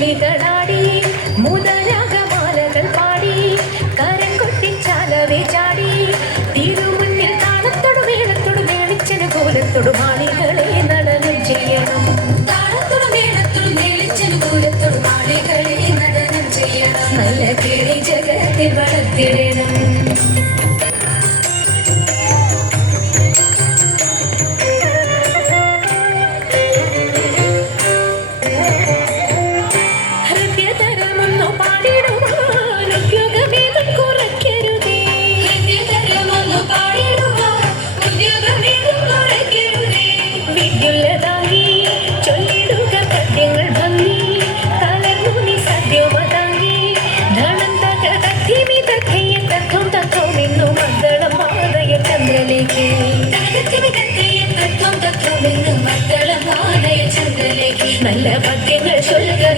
കിളികളാടി മുതരാഗമാലകൾ പാടി കരം കൊട്ടിച്ചാലവേ ചാടി തിരുമുന്നിൽ താളത്തോട് മേളത്തോട് മേളിച്ചന് കോലത്തോട് മാളികളെ നടനം ചെയ്യണം താളത്തോട് മേളത്തോട് മേളിച്ചന് കോലത്തോട് മാളികളെ നടനം ചെയ്യണം നല്ല കിളി ജഗത്തിൽ വളർത്തിടണം നല്ല പദ്യങ്ങൾ ചൊല്ലുക